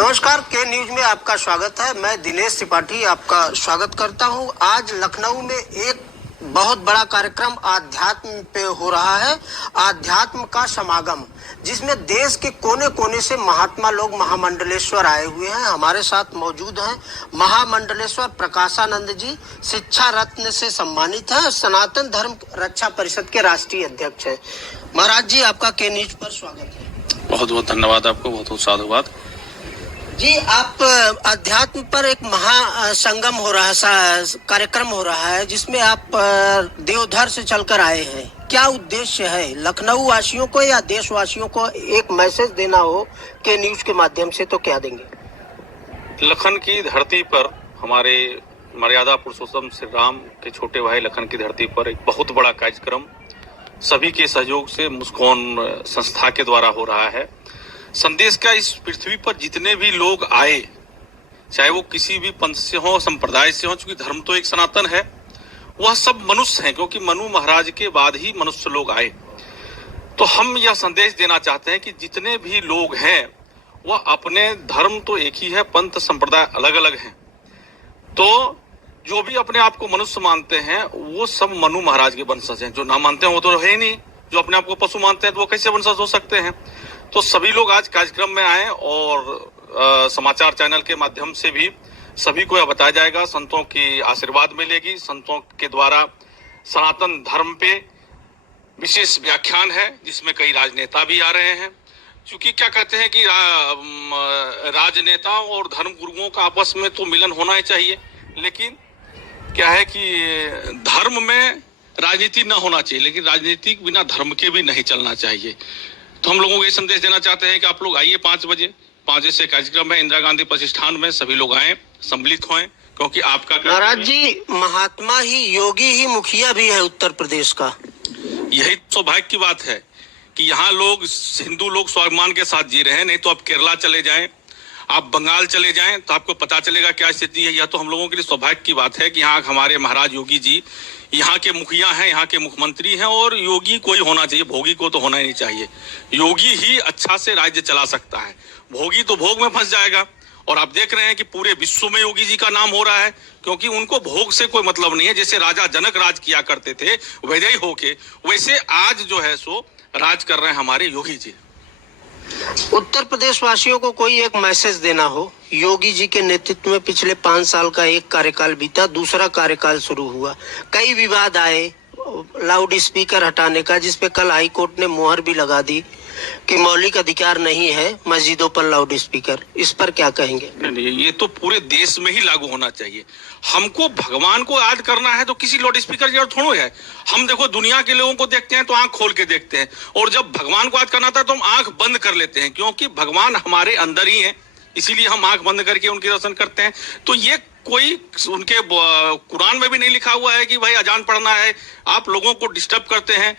नमस्कार, के न्यूज में आपका स्वागत है। मैं दिनेश त्रिपाठी आपका स्वागत करता हूं। आज लखनऊ में एक बहुत बड़ा कार्यक्रम आध्यात्म पे हो रहा है, आध्यात्म का समागम, जिसमें देश के कोने कोने से महात्मा लोग, महामंडलेश्वर आए हुए हैं। हमारे साथ मौजूद हैं महामंडलेश्वर प्रकाशानंद जी, शिक्षा रत्न से सम्मानित है, सनातन धर्म रक्षा परिषद के राष्ट्रीय अध्यक्ष है। महाराज जी, आपका के न्यूज पर स्वागत है। बहुत बहुत धन्यवाद आपको, बहुत बहुत साधुवाद जी। आप अध्यात्म पर एक महासंगम हो रहा है, कार्यक्रम हो रहा है, जिसमें आप देवधर से चलकर आए हैं। क्या उद्देश्य है? लखनऊ वासियों को या देशवासियों को एक मैसेज देना हो के न्यूज के माध्यम से, तो क्या देंगे? लखन की धरती पर हमारे मर्यादा पुरुषोत्तम श्री राम के छोटे भाई लखन की धरती पर एक बहुत बड़ा कार्यक्रम सभी के सहयोग से मुस्कान संस्था के द्वारा हो रहा है। संदेश का इस पृथ्वी पर जितने भी लोग आए, चाहे वो किसी भी पंथ से हो, संप्रदाय से हो, क्योंकि धर्म तो एक सनातन है, वह सब मनुष्य हैं, क्योंकि मनु महाराज के बाद ही मनुष्य लोग आए। तो हम यह संदेश देना चाहते हैं कि जितने भी लोग हैं वह अपने धर्म तो एक ही है, पंथ संप्रदाय अलग अलग हैं, तो जो भी अपने आप को मनुष्य मानते हैं वो सब मनु महाराज के वंशज हैं। जो ना मानते हैं वो तो है ही नहीं। जो अपने आप को पशु मानते हैं तो वो कैसे वंशज हो सकते हैं? तो सभी लोग आज कार्यक्रम में आए और समाचार चैनल के माध्यम से भी सभी को यह बताया जाएगा, संतों की आशीर्वाद मिलेगी। संतों के द्वारा सनातन धर्म पे विशेष व्याख्यान है, जिसमें कई राजनेता भी आ रहे हैं। क्योंकि क्या कहते हैं कि राजनेताओं और धर्म गुरुओं का आपस में तो मिलन होना ही चाहिए, लेकिन क्या है कि धर्म में राजनीति न होना चाहिए, लेकिन राजनीति बिना धर्म के भी नहीं चलना चाहिए। तो हम लोगों को ये संदेश देना चाहते हैं कि आप लोग आइए 5 बजे से कार्यक्रम है इंदिरा गांधी प्रतिष्ठान में। सभी लोग आए, सम्मिलित हों, क्योंकि आपका महाराज जी, महात्मा ही, योगी ही मुखिया भी है उत्तर प्रदेश का। यही सौभाग्य की बात है कि यहाँ लोग, हिंदू लोग स्वाभिमान के साथ जी रहे हैं। नहीं तो आप केरला चले जाएं, आप बंगाल चले जाएं, तो आपको पता चलेगा क्या स्थिति है। यह तो हम लोगों के लिए सौभाग्य की बात है कि यहाँ हमारे महाराज योगी जी यहाँ के मुखिया हैं, यहाँ के मुख्यमंत्री हैं। और योगी कोई होना चाहिए, भोगी को तो होना ही नहीं चाहिए। योगी ही अच्छा से राज्य चला सकता है, भोगी तो भोग में फंस जाएगा। और आप देख रहे हैं कि पूरे विश्व में योगी जी का नाम हो रहा है, क्योंकि उनको भोग से कोई मतलब नहीं है। जैसे राजा जनक राज किया करते थे वैसे होके, वैसे आज जो है सो राज कर रहे हैं हमारे योगी जी। उत्तर प्रदेश वासियों को कोई एक मैसेज देना हो। योगी जी के नेतृत्व में पिछले 5 साल का एक कार्यकाल बीता, दूसरा कार्यकाल शुरू हुआ, कई विवाद आए, लाउड स्पीकर हटाने का, जिसपे कल हाई कोर्ट ने मोहर भी लगा दी कि मौलिक अधिकार नहीं है मस्जिदों पर लाउड स्पीकर। इस पर क्या कहेंगे? नहीं, ये तो पूरे देश में ही लागू होना चाहिए। हमको भगवान को याद करना है तो किसी लाउड स्पीकर की जरूरत थोड़ी है। हम देखो दुनिया के लोगों को देखते हैं तो आंख खोल के देखते हैं, और जब भगवान को याद करना था तो हम आंख बंद कर लेते हैं, क्योंकि भगवान हमारे अंदर ही है, इसीलिए हम आंख बंद करके उनके दर्शन करते हैं। तो ये कोई उनके कुरान में भी नहीं लिखा हुआ है कि भाई अजान पढ़ना है, आप लोगों को डिस्टर्ब करते हैं।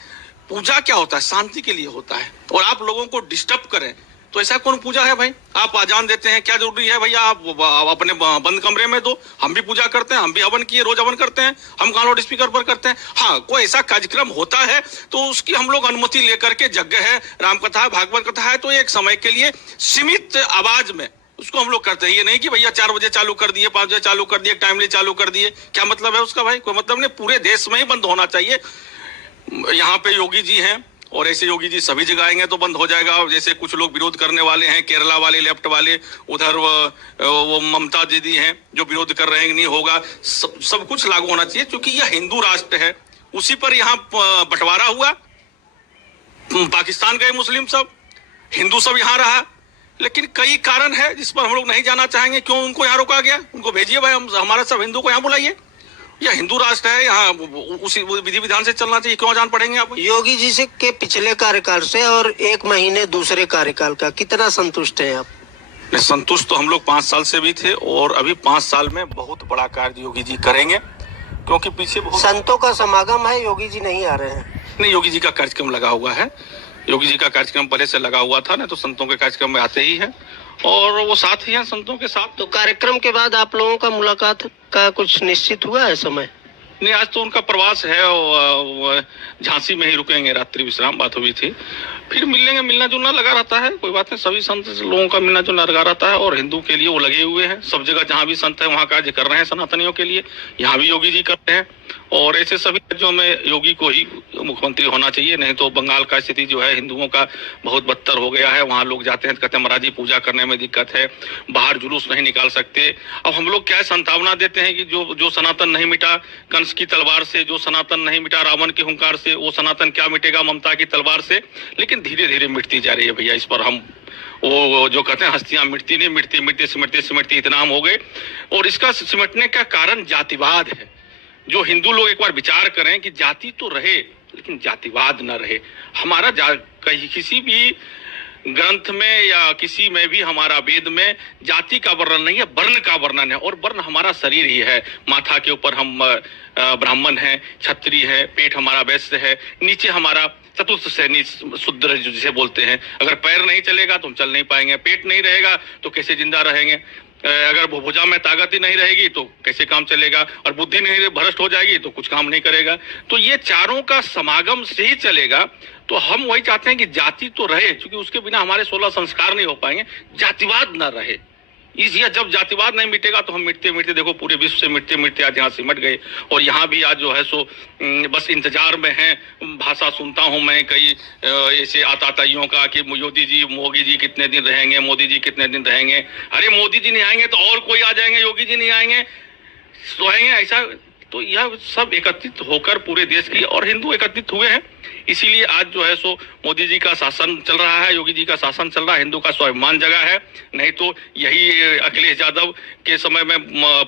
पूजा क्या होता है? शांति के लिए होता है, और आप लोगों को डिस्टर्ब करें तो ऐसा कौन पूजा है भाई? आप अजान देते हैं, क्या जरूरी है भैया? आप अपने बंद कमरे में दो, हम भी पूजा करते हैं, हम भी हवन किए, रोज हवन करते हैं, हम कहाँ लाउड स्पीकर पर करते हैं? हाँ, कोई ऐसा कार्यक्रम होता है तो उसकी हम लोग अनुमति लेकर के, यज्ञ है, रामकथा है, भागवत कथा है, तो एक समय के लिए सीमित आवाज में उसको हम लोग करते हैं। ये नहीं कि भैया 4 बजे चालू कर दिए, 5 बजे चालू कर दिए, टाइमली चालू कर दिए। क्या मतलब है उसका भाई? कोई मतलब नहीं। पूरे देश में ही बंद होना चाहिए। यहाँ पे योगी जी हैं, और ऐसे योगी जी सभी जगह आएंगे तो बंद हो जाएगा। जैसे कुछ लोग विरोध करने वाले हैं, केरला वाले, लेफ्ट वाले, उधर वो ममता दीदी हैं जो विरोध कर रहे हैं, नहीं होगा। सब कुछ लागू होना चाहिए, क्योंकि यह हिंदू राष्ट्र है। उसी पर यहाँ बंटवारा हुआ, पाकिस्तान गए मुस्लिम सब, हिंदू सब यहाँ रहा। लेकिन कई कारण है जिस पर हम लोग नहीं जाना चाहेंगे। क्यों उनको यहाँ रोका गया? उनको भेजिए भाई, हम हमारा सब हिंदू को यहाँ बुलाइए। यह हिंदू राष्ट्र है, यहाँ उसी विधि विधान से चलना चाहिए। क्यों जान पड़ेंगे आप? योगी जी से के पिछले कार्यकाल से और 1 महीने दूसरे कार्यकाल का कितना संतुष्ट हैं आप? संतुष्ट तो हम लोग 5 साल से भी थे, और अभी 5 साल में बहुत बड़ा कार्य योगी जी करेंगे, क्योंकि पीछे संतों का समागम है, योगी जी नहीं आ रहे हैं। नहीं, योगी जी का कार्यक्रम लगा हुआ है। योगी जी का कार्यक्रम पहले से लगा हुआ था ना, तो संतों के कार्यक्रम में आते ही है, और वो साथ ही हैं संतों के साथ। तो कार्यक्रम के बाद आप लोगों का मुलाकात का कुछ निश्चित हुआ है समय? नहीं, आज तो उनका प्रवास है, झांसी में ही रुकेंगे, रात्रि विश्राम बात हुई थी, फिर मिल लेंगे। मिलना जुलना लगा रहता है, कोई बात नहीं, सभी संत लोगों का मिलना जुलना लगा रहता है, और हिंदू के लिए वो लगे हुए हैं। सब जगह जहाँ भी संत है वहाँ कार्य कर रहे हैं सनातनियों के लिए, यहाँ भी योगी जी कर रहे हैं, और ऐसे सभी राज्यों में योगी को ही मुख्यमंत्री होना चाहिए। नहीं तो बंगाल का स्थिति जो है हिंदुओं का बहुत बदतर हो गया है। वहाँ लोग जाते हैं कहते हैं महाराज जी पूजा करने में दिक्कत है, बाहर जुलूस नहीं निकाल सकते। अब हम लोग क्या संतावना देते हैं कि जो सनातन नहीं मिटा कंस की तलवार से, जो सनातन नहीं मिटा रावण के हुंकार से, वो सनातन क्या मिटेगा ममता की तलवार से। लेकिन धीरे धीरे मिटती जा रही है भैया। इस पर हम वो जो कहते हैं हस्तियां मिटती नहीं, मिटती सिमटती इतना हम हो गए। और इसका सिमटने का कारण जातिवाद है। जो हिंदू लोग एक बार विचार करें कि जाति तो रहे लेकिन जातिवाद न रहे। हमारा कहीं किसी भी ग्रंथ में या किसी में भी, हमारा वेद में जाति का वर्णन नहीं है, वर्ण का वर्णन है। और वर्ण हमारा शरीर ही है। माथा के ऊपर हम ब्राह्मण हैं, क्षत्रिय है, पेट हमारा वैश्य है, नीचे हमारा चतुर्थ श्रेणी शूद्र जिसे बोलते हैं। अगर पैर नहीं चलेगा तो हम चल नहीं पाएंगे, पेट नहीं रहेगा तो कैसे जिंदा रहेंगे, अगर भुजा में ताकत ही नहीं रहेगी तो कैसे काम चलेगा, और बुद्धि नहीं भ्रष्ट हो जाएगी तो कुछ काम नहीं करेगा। तो ये चारों का समागम से ही चलेगा। तो हम वही चाहते हैं कि जाति तो रहे, क्योंकि उसके बिना हमारे 16 संस्कार नहीं हो पाएंगे, जातिवाद न रहे। जब जातिवाद नहीं मिटेगा तो हम मिटते मिटते देखो पूरे विश्व से मिटते मिटते आज यहाँ सिमट गए। और यहाँ भी आज जो है सो बस इंतजार में है। भाषा सुनता हूँ मैं कई ऐसे आताताइयों का कि मोदी जी कितने दिन रहेंगे, मोदी जी कितने दिन रहेंगे। अरे मोदी जी नहीं आएंगे तो और कोई आ जाएंगे, योगी जी नहीं आएंगे तो आएंगे ऐसा। तो यह सब एकत्रित होकर पूरे देश की, और हिंदू एकत्रित हुए हैं, इसीलिए आज जो है सो मोदी जी का शासन चल रहा है, योगी जी का शासन चल रहा है, हिंदू का स्वाभिमान जगह है। नहीं तो यही अखिलेश यादव के समय में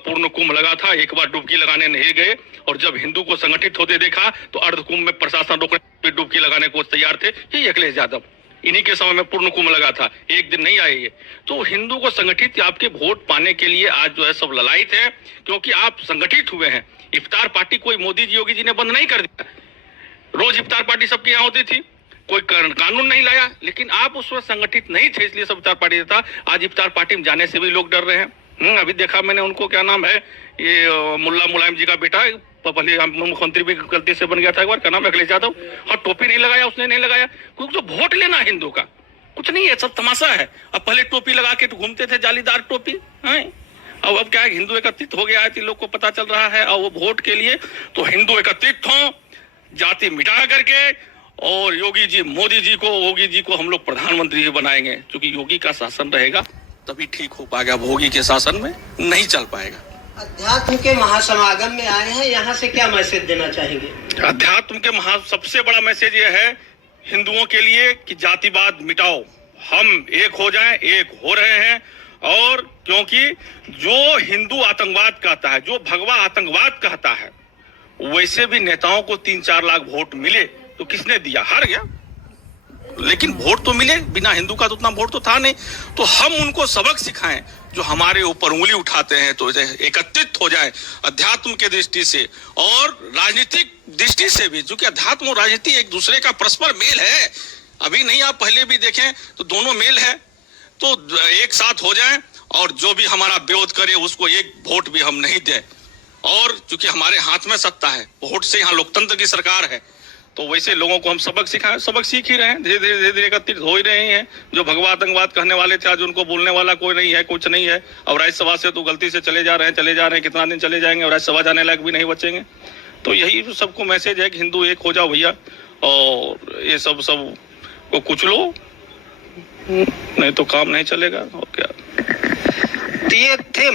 पूर्ण कुंभ लगा था, एक बार डुबकी लगाने नहीं गए, और जब हिंदू को संगठित होते देखा तो अर्ध कुंभ में प्रशासन रोकने डुबकी लगाने को तैयार थे। यही अखिलेश यादव, इन्हीं के समय में पूर्ण कुंभ लगा था, एक दिन नहीं आए ये। तो हिंदू को संगठित आपके वोट पाने के लिए आज जो है सब ललायत है, क्योंकि आप संगठित हुए हैं। इफ्तार पार्टी कोई मोदी जी योगी जी ने बंद नहीं कर दिया, रोज इफ्तार पार्टी सबके यहाँ होती थी, कोई कानून नहीं लाया, लेकिन आप उस वक्त संगठित नहीं थे इसलिए सब इफ्तार पार्टी था। आज इफ्तार पार्टी में जाने से भी लोग डर रहे हैं। अभी देखा मैंने उनको, क्या नाम है ये मुल्ला मुलायम जी का बेटा, पहले मुख्यमंत्री भी गलती से बन गया था एक बार, क्या नाम है अखिलेश यादव, और टोपी नहीं लगाया, उसने नहीं लगाया, क्योंकि जो वोट लेना हिंदू का कुछ नहीं है, सब तमाशा है। अब पहले टोपी लगा के घूमते थे, जालीदार टोपी है। अब क्या है, हिंदू एकत्रित हो गया है, लोग को पता चल रहा है। और वो वोट के लिए तो हिंदू एकत्रित हों, जाति मिटा करके, और योगी जी को हम लोग प्रधानमंत्री ही बनाएंगे, क्योंकि योगी का शासन रहेगा तभी ठीक हो पाएगा, भोगी के शासन में नहीं चल पाएगा। अध्यात्म के महासमागम में आए हैं, यहाँ से क्या मैसेज देना चाहेंगे? अध्यात्म के सबसे बड़ा मैसेज ये है हिंदुओं के लिए कि जातिवाद मिटाओ, हम एक हो जाएं, एक हो रहे हैं। और क्योंकि जो हिंदू आतंकवाद कहता है, जो भगवा आतंकवाद कहता है, वैसे भी नेताओं को 3-4 लाख वोट मिले तो किसने दिया, हार गया, लेकिन वोट तो मिले, बिना हिंदू का तो उतना वोट तो था नहीं। तो हम उनको सबक सिखाएं, जो हमारे ऊपर उंगली उठाते हैं, तो एकत्रित हो जाए अध्यात्म के दृष्टि से और राजनीतिक दृष्टि से भी, क्योंकि अध्यात्म और राजनीति एक दूसरे का परस्पर मेल है। अभी नहीं, आप पहले भी देखें तो दोनों मेल है। तो एक साथ हो जाएं, और जो भी हमारा विरोध करे उसको एक वोट भी हम नहीं दें। और चूंकि हमारे हाथ में सत्ता है, वोट से यहाँ लोकतंत्र की सरकार है, तो वैसे लोगों को हम सबक सिखाएं, सबक सीख ही रहे हैं, धीरे धीरे एकत्रित हो ही रहे हैं। जो भगवा आतंकवाद कहने वाले थे, आज उनको बोलने वाला कोई नहीं है, कुछ नहीं है। और राज्यसभा से तो गलती से चले जा रहे हैं, कितना दिन चले जाएंगे और राज्यसभा जाने लायक भी नहीं बचेंगे। तो यही सबको मैसेज है कि हिंदू एक हो जाओ भैया, और ये सब को कुचलो, नहीं तो काम नहीं चलेगा। और क्या ये थे